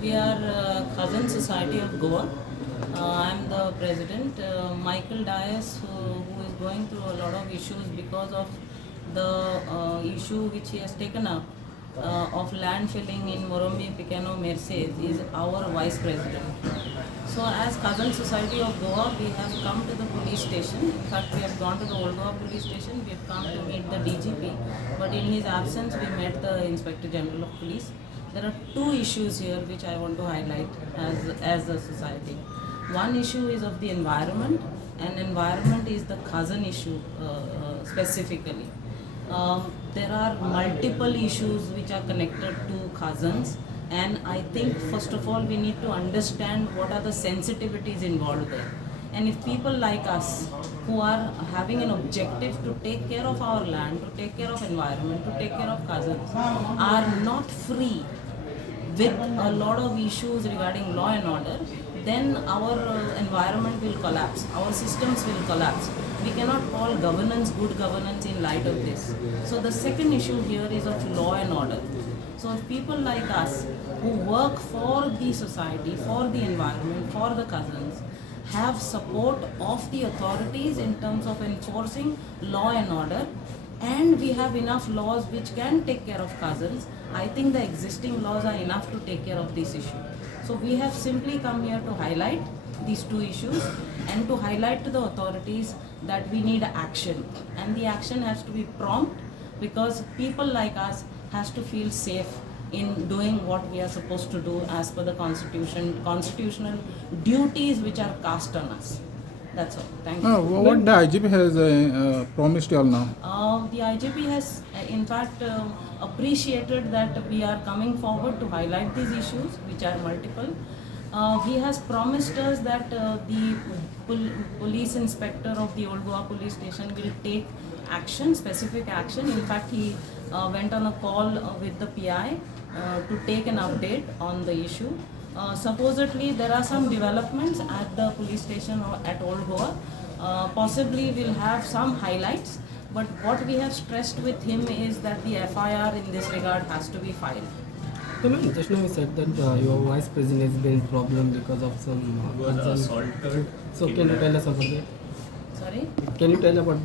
We are Khazan Society of Goa. I am the president. Michael Dias, who is going through a lot of issues because of the issue which he has taken up of land filling in Morombi, Pequeno, Mercedes, is our vice president. So as Khazan Society of Goa, we have come to the police station. In fact, we have gone to the Old Goa police station. We have come to meet the DGP. But in his absence, we met the Inspector General of Police. There are two issues here which I want to highlight as a society. One issue is of the environment, and environment is the Khazan issue specifically. There are multiple issues which are connected to Khazans, and I think first of all we need to understand what are the sensitivities involved there. And if people like us who are having an objective to take care of our land, to take care of environment, to take care of Khazans, are not free with a lot of issues regarding law and order, then our environment will collapse, our systems will collapse. We cannot call governance good governance in light of this. So the second issue here is of law and order. So if people like us who work for the society, for the environment, for the Khazans, have support of the authorities in terms of enforcing law and order, and we have enough laws which can take care of Khazans, I think the existing laws are enough to take care of this issue. So we have simply come here to highlight these two issues and to highlight to the authorities that we need action, and the action has to be prompt because people like us has to feel safe in doing what we are supposed to do as per the constitutional duties which are cast on us. That's all. Thank you. What the IGP has promised you all now? The IGP has, in fact, appreciated that we are coming forward to highlight these issues, which are multiple. He has promised us that the police inspector of the Old Goa police station will take action, specific action. In fact, he went on a call with the PI to take an update on the issue. Supposedly there are some developments at the police station or at Old Goa. Possibly we'll have some highlights, but what we have stressed with him is that the FIR in this regard has to be filed. So, ma'am, just now you said that your vice president has been in problem because of some was assaulted. So can you tell us about that? Sorry? Can you tell about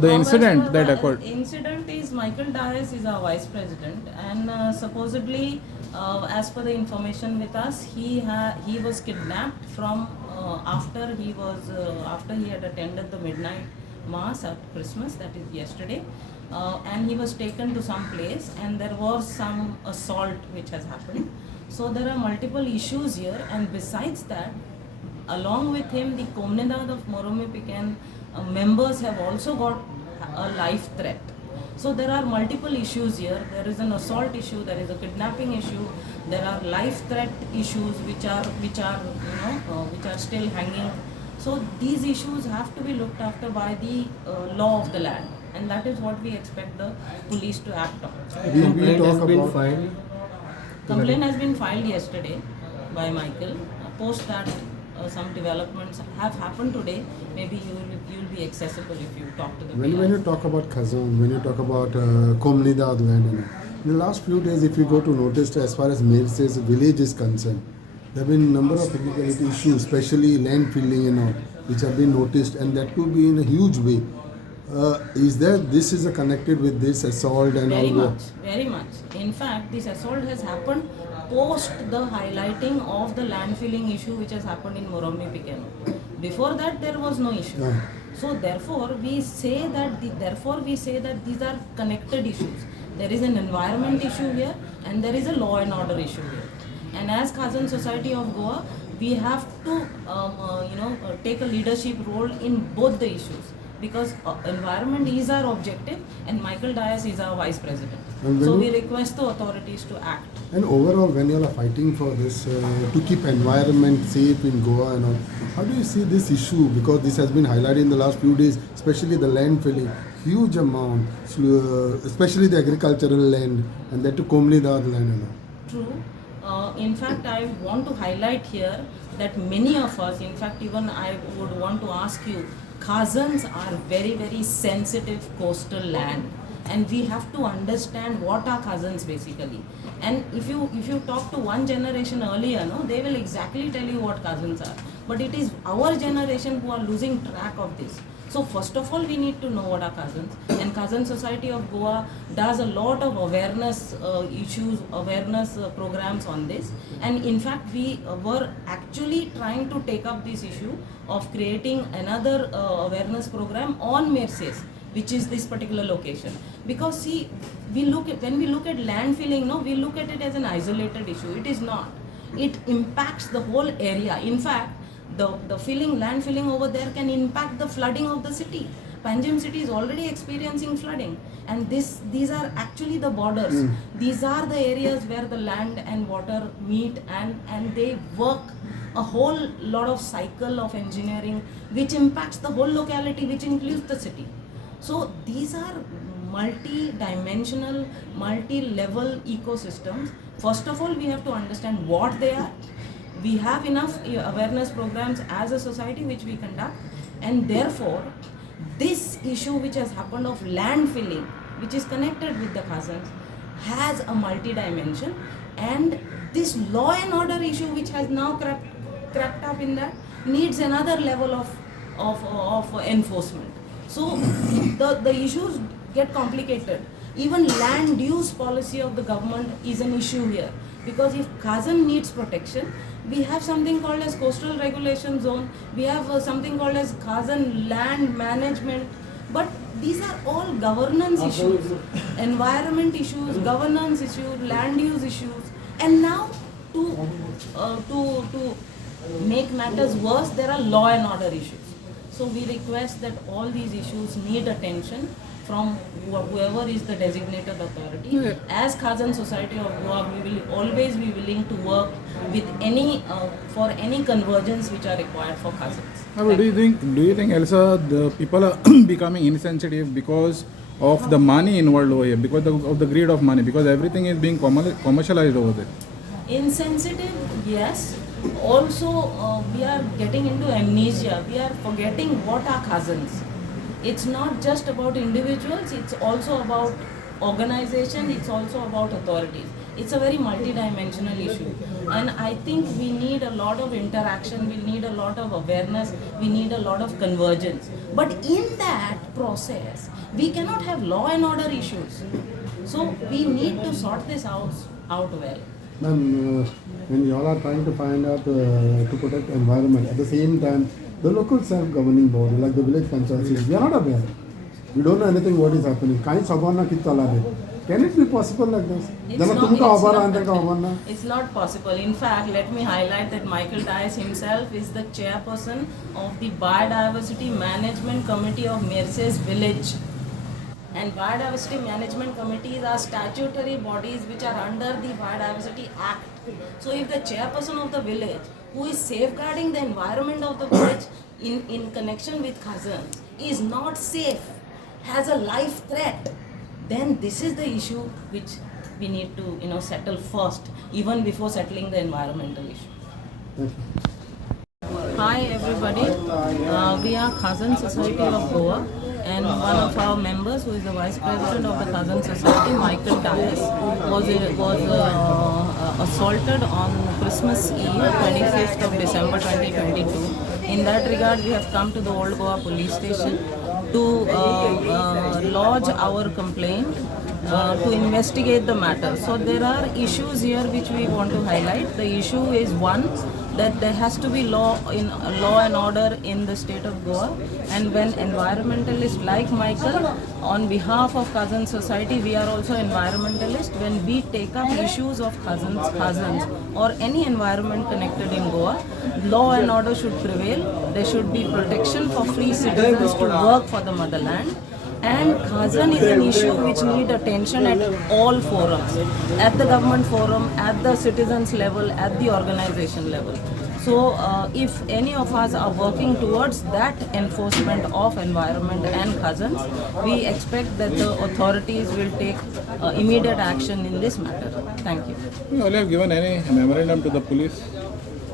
The incident that occurred. Incident is Michael Dias is our vice president, and supposedly, as per the information with us, he was kidnapped from after he had attended the midnight mass at Christmas, that is yesterday, and he was taken to some place, and there was some assault which has happened. So there are multiple issues here, and besides that, along with him, the Comunidad of Morombi Pequeno members have also got a life threat. So there are multiple issues here. There is an assault issue, there is a kidnapping issue, there are life threat issues which are still hanging. So these issues have to be looked after by the law of the land, and that is what we expect the police to act on. complaint has been filed? Complaint has been filed yesterday by Michael. Post that, some developments have happened today. Maybe you will be accessible if you talk to the When PI. you talk about Khazan, when you talk about Comunidad land, in the last few days, if you go to notice, as far as Mercedes village is concerned, there have been a number of illegality issues, especially land filling and all, which have been noticed, and that too be in a huge way. This is connected with this assault and Very all? much, very much. In fact, this assault has happened post the highlighting of the land filling issue which has happened in Morombi Pequeno. Before that, there was no issue. So therefore, we say that these are connected issues. There is an environment issue here, and there is a law and order issue here. And as Khazan Society of Goa, we have to take a leadership role in both the issues, because environment is our objective and Michael Dias is our vice president. So we request the authorities to act. And overall, when you are fighting for this, to keep environment safe in Goa and all, how do you see this issue? Because this has been highlighted in the last few days, especially the land filling, huge amount, especially the agricultural land, and that to Comunidad land and all. True. In fact, I want to highlight here that many of us, in fact, even I would want to ask you, Khazans are very, very sensitive coastal land. and we have to understand what are Khazans basically. And if you talk to one generation earlier, no, they will exactly tell you what Khazans are. But it is our generation who are losing track of this. So first of all, we need to know what are Khazans, and Khazan Society of Goa does a lot of awareness awareness programs on this. And in fact, we were actually trying to take up this issue of creating another awareness program on Merces, which is this particular location. Because see, when we look at landfilling, no, we look at it as an isolated issue. It is not. It impacts the whole area. In fact, the land filling over there can impact the flooding of the city. Panjim city is already experiencing flooding, and these are actually the borders. These are the areas where the land and water meet, and they work a whole lot of cycle of engineering which impacts the whole locality, which includes the city. So these are multi-dimensional, multi-level ecosystems. First of all, we have to understand what they are. We have enough awareness programs as a society which we conduct, and therefore this issue which has happened of land filling, which is connected with the Khazans, has a multi-dimension, and this law and order issue which has now crept up in that needs another level of enforcement. So the issues get complicated. Even land use policy of the government is an issue here, because if Khazan needs protection, we have something called as coastal regulation zone, we have something called as Khazan land management, but these are all governance issues, environment issues, governance issues, land use issues, and now to make matters worse, there are law and order issues. So we request that all these issues need attention from whoever is the designated authority. As Khazan Society of Goa, we will always be willing to work with for any convergence which are required for Khazans. But do you think, Elsa, the people are becoming insensitive because of the money involved over here, because of the greed of money, because everything is being commercialized over there? Insensitive, yes. Also, we are getting into amnesia. We are forgetting what are Khazans. It's not just about individuals, it's also about organization, it's also about authorities. It's a very multidimensional issue, and I think we need a lot of interaction, we need a lot of awareness, we need a lot of convergence. But in that process, we cannot have law and order issues. So we need to sort this out well. Ma'am, when you all are trying to find out to protect environment, at the same time, the local self-governing body, like the village panchayats, we are not aware. We don't know anything what is happening. Can it be possible like this? It's not possible. In fact, let me highlight that Michael Dias himself is the chairperson of the Biodiversity Management Committee of Merces Village. And Biodiversity Management Committees are statutory bodies which are under the Biodiversity Act. So if the chairperson of the village, who is safeguarding the environment of the village in connection with Khazans, is not safe, has a life threat, then this is the issue which we need to settle first, even before settling the environmental issue. Hi everybody, we are Khazan Society of Goa, and one of our members, who is the Vice President of the Khazan Society, Michael Dias, was assaulted on Christmas Eve, 25th of December 2022. In that regard, we have come to the Old Goa Police Station to lodge our complaint, to investigate the matter. So there are issues here which we want to highlight. The issue is one, that there has to be law and order in the state of Goa, and when environmentalists like Michael, on behalf of Khazan Society, we are also environmentalists. When we take up issues of Khazans or any environment connected in Goa, law and order should prevail. There should be protection for free citizens to work for the motherland. And Khazan is an issue which needs attention at all forums, at the government forum, at the citizens level, at the organization level. So if any of us are working towards that enforcement of environment and Khazans, we expect that the authorities will take immediate action in this matter. Thank you. You all have given any memorandum to the police?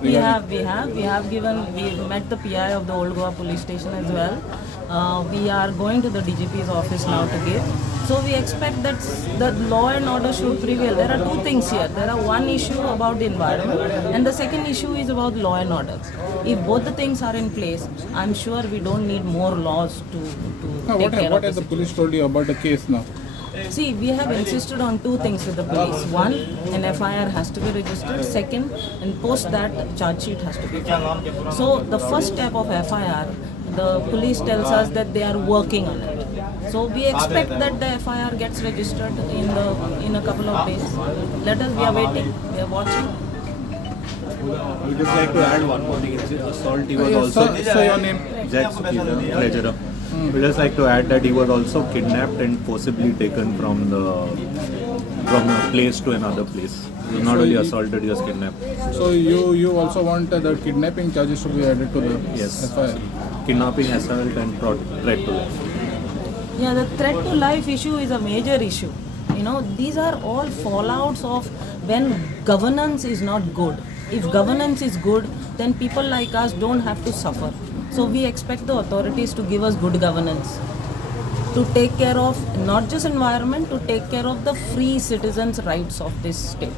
We have met the PI of the Old Goa Police Station as well. We are going to the DGP's office now to give. So we expect that the law and order should prevail. There are two things here. There are one issue about the environment and the second issue is about law and order. If both the things are in place, I'm sure we don't need more laws to take care What of has the this. police told you about the case now? See, we have insisted on two things with the police. One, an FIR has to be registered. Second, and post that, charge sheet has to be filed. So the first step of FIR, the police tells us that they are working on it. So we expect that the FIR gets registered in a couple of days. Let us, we are waiting, we are watching. I would just like to add one more thing. Assault, he was Yes, also sir, your name? Jack Suki, treasurer. We just like to add that he was also kidnapped and forcibly taken from a place to another place. He was not only assaulted, he was kidnapped. So you also want the kidnapping charges to be added to the Yes. FIR? Kidnapping, assault, and threat to life. Yeah, the threat to life issue is a major issue. You know, these are all fallouts of when governance is not good. If governance is good, then people like us don't have to suffer. So we expect the authorities to give us good governance, to take care of not just environment, to take care of the free citizens' rights of this state.